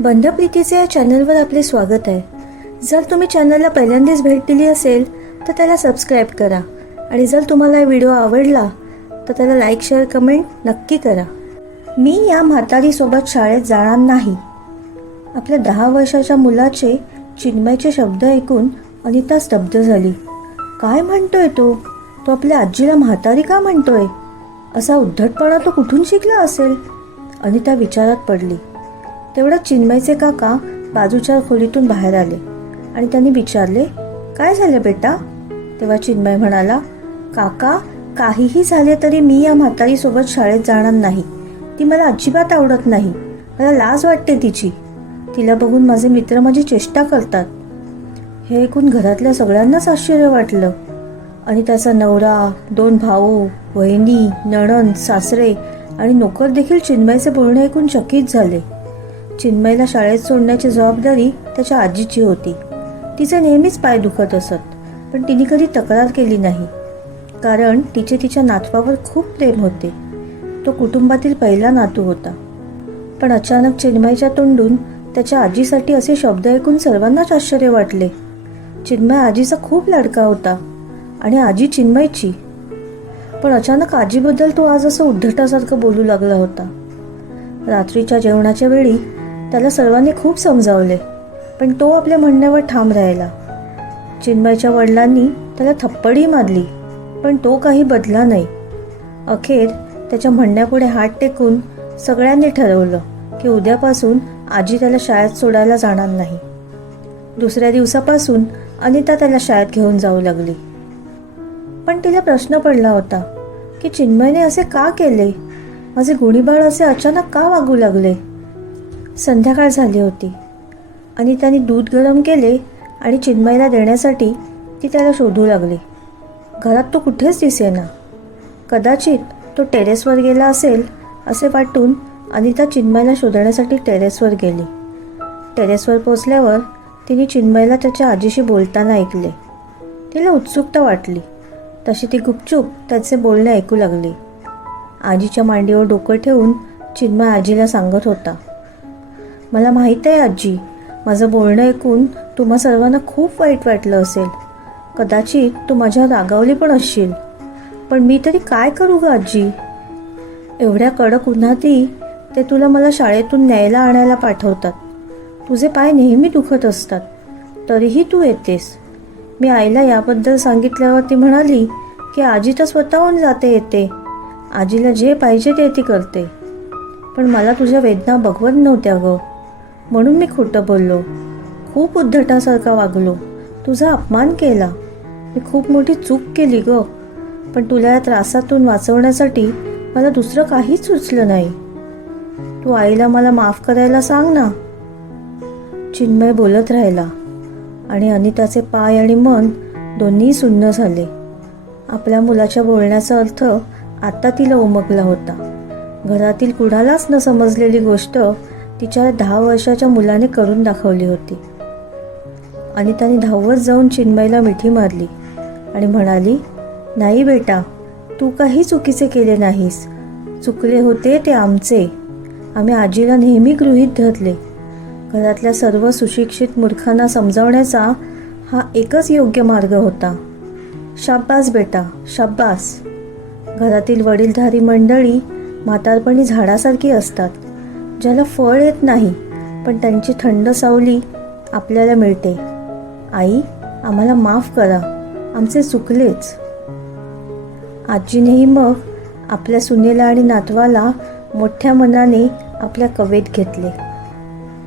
बंधप्रीतीचे या चॅनलवर आपले स्वागत आहे. जर तुम्ही चॅनलला पहिल्यांदाच भेट दिली असेल तर त्याला सबस्क्राईब करा. आणि जर तुम्हाला हा व्हिडिओ आवडला तर त्याला लाईक शेअर कमेंट नक्की करा. मी या म्हातारीसोबत शाळेत जाणार नाही. आपल्या दहा वर्षाच्या मुलाचे चिन्मयचे शब्द ऐकून अनिता स्तब्ध झाली. काय म्हणतोय तो? तो आपल्या आजीला म्हातारी का म्हणतोय? असा उद्धटपणा तो कुठून शिकला असेल? अनिता विचारात पडली. तेवढ्यात चिन्मयचे काका बाजूच्या खोलीतून बाहेर आले आणि त्यांनी विचारले काय झालं बेटा? तेव्हा चिन्मय म्हणाला काका काहीही झाले तरी मी या म्हातारीसोबत शाळेत जाणार नाही. ती मला अजिबात आवडत नाही. मला लाज वाटते तिची. तिला बघून माझे मित्र माझी चेष्टा करतात. हे ऐकून घरातल्या सगळ्यांनाच आश्चर्य वाटलं. आणि त्याचा नवरा दोन भाऊ वहिनी नणंद सासरे आणि नोकर देखील चिन्मयचे बोलणे ऐकून चकित झाले. चिन्मयला शाळेत सोडण्याची जबाबदारी त्याच्या आजीची होती. तिचा नेहमीच पाय दुखत असत पण तिने कधी तक्रार केली नाही. कारण तिचे तिच्या नातवावर खूप प्रेम होते. तो कुटुंबातील पहिला नातू होता. पण अचानक चिन्मयच्या तोंडून त्याच्या आजीसाठी असे शब्द ऐकून सर्वांनाच आश्चर्य वाटले. चिन्मय आजीचा खूप लाडका होता आणि आजी चिन्मयची. पण अचानक आजीबद्दल तो आज असं उद्धटासारखं बोलू लागला होता. रात्रीच्या जेवणाच्या वेळी त्याला सर्वांनी खूप समजावले. पण तो आपल्या म्हणण्यावर ठाम राहिला. चिन्मयच्या वडिलांनी त्याला थप्पडही मारली पण तो काही बदला नाही. अखेर त्याच्या म्हणण्यापुढे हात टेकून सगळ्यांनी ठरवलं की उद्यापासून आजी त्याला शाळेत सोडायला जाणार नाही. दुसऱ्या दिवसापासून अनिता त्याला शाळेत घेऊन जाऊ लागली. पण तिला प्रश्न पडला होता की चिन्मयने असे का केले? माझे गुणीबाळ असे अचानक का वागू लागले? संध्याकाळ झाली होती. आणि त्याने दूध गरम केले आणि चिन्मयला देण्यासाठी ती त्याला शोधू लागली. घरात तो कुठेच दिसेना. कदाचित तो टेरेसवर गेला असेल असे वाटून अनिता चिन्मयला शोधण्यासाठी टेरेसवर गेली. टेरेसवर पोचल्यावर तिने चिन्मयला त्याच्या आजीशी बोलताना ऐकले. तिला उत्सुकता वाटली. तशी ती गुपचूप त्याचे बोलणे ऐकू लागली. आजीच्या मांडीवर डोकं ठेवून चिन्मय आजीला सांगत होता. मला माहीत आहे आजी. माझं बोलणं ऐकून तुम्हा सर्वांना खूप वाईट वाटलं असेल. कदाचित तू माझ्या रागावली पण असशील. पण मी तरी काय करू ग आजी? एवढ्या कडक उन्हातही ते तुला मला शाळेतून न्यायला आणायला पाठवतात. तुझे पाय नेहमी दुखत असतात. तरीही तू येतेस. मी आईला याबद्दल सांगितल्यावर ती म्हणाली की आजी तर स्वतःहून जाते येते. आजीला जे पाहिजे ते ती करते. पण मला तुझ्या वेदना बघवत नव्हत्या गं. म्हणून मी खोटं बोललो. खूप उद्धटासारखा वागलो. तुझा अपमान केला. मी खूप मोठी चूक केली ग. पण तुला या त्रासातून वाचवण्यासाठी मला दुसरं काहीच सुचलं नाही. तू आईला मला माफ करायला सांग ना. चिन्मय बोलत राहिला. आणि अनिताचे पाय आणि मन दोन्ही सुन्न झाले. आपल्या मुलाच्या बोलण्याचा अर्थ आता तिला उमगला होता. घरातील कुणालाच न समजलेली गोष्ट तिच्या दहा वर्षाच्या मुलाने करून दाखवली होती. अनिताने धावत जाऊन चिन्मयला मिठी मारली आणि म्हणाली नाही बेटा तू काही चुकीचे केले नाहीस. चुकले होते ते आमचे. आम्ही आजीला नेहमी गृहीत धरले. घरातल्या सर्व सुशिक्षित मूर्खांना समजावण्याचा हा एकच योग्य मार्ग होता. शाब्बास बेटा शाब्बास. घरातील वडीलधारी मंडळी म्हातारपणी झाडासारखी असतात. ज्याला फळ येत नाही पण त्यांची थंड सावली आपल्याला मिळते. आई आम्हाला माफ करा. आमचे चुकलेच. आजीनेही मग आपल्या सुनेला आणि नातवाला मोठ्या मनाने आपल्या कवेत घेतले.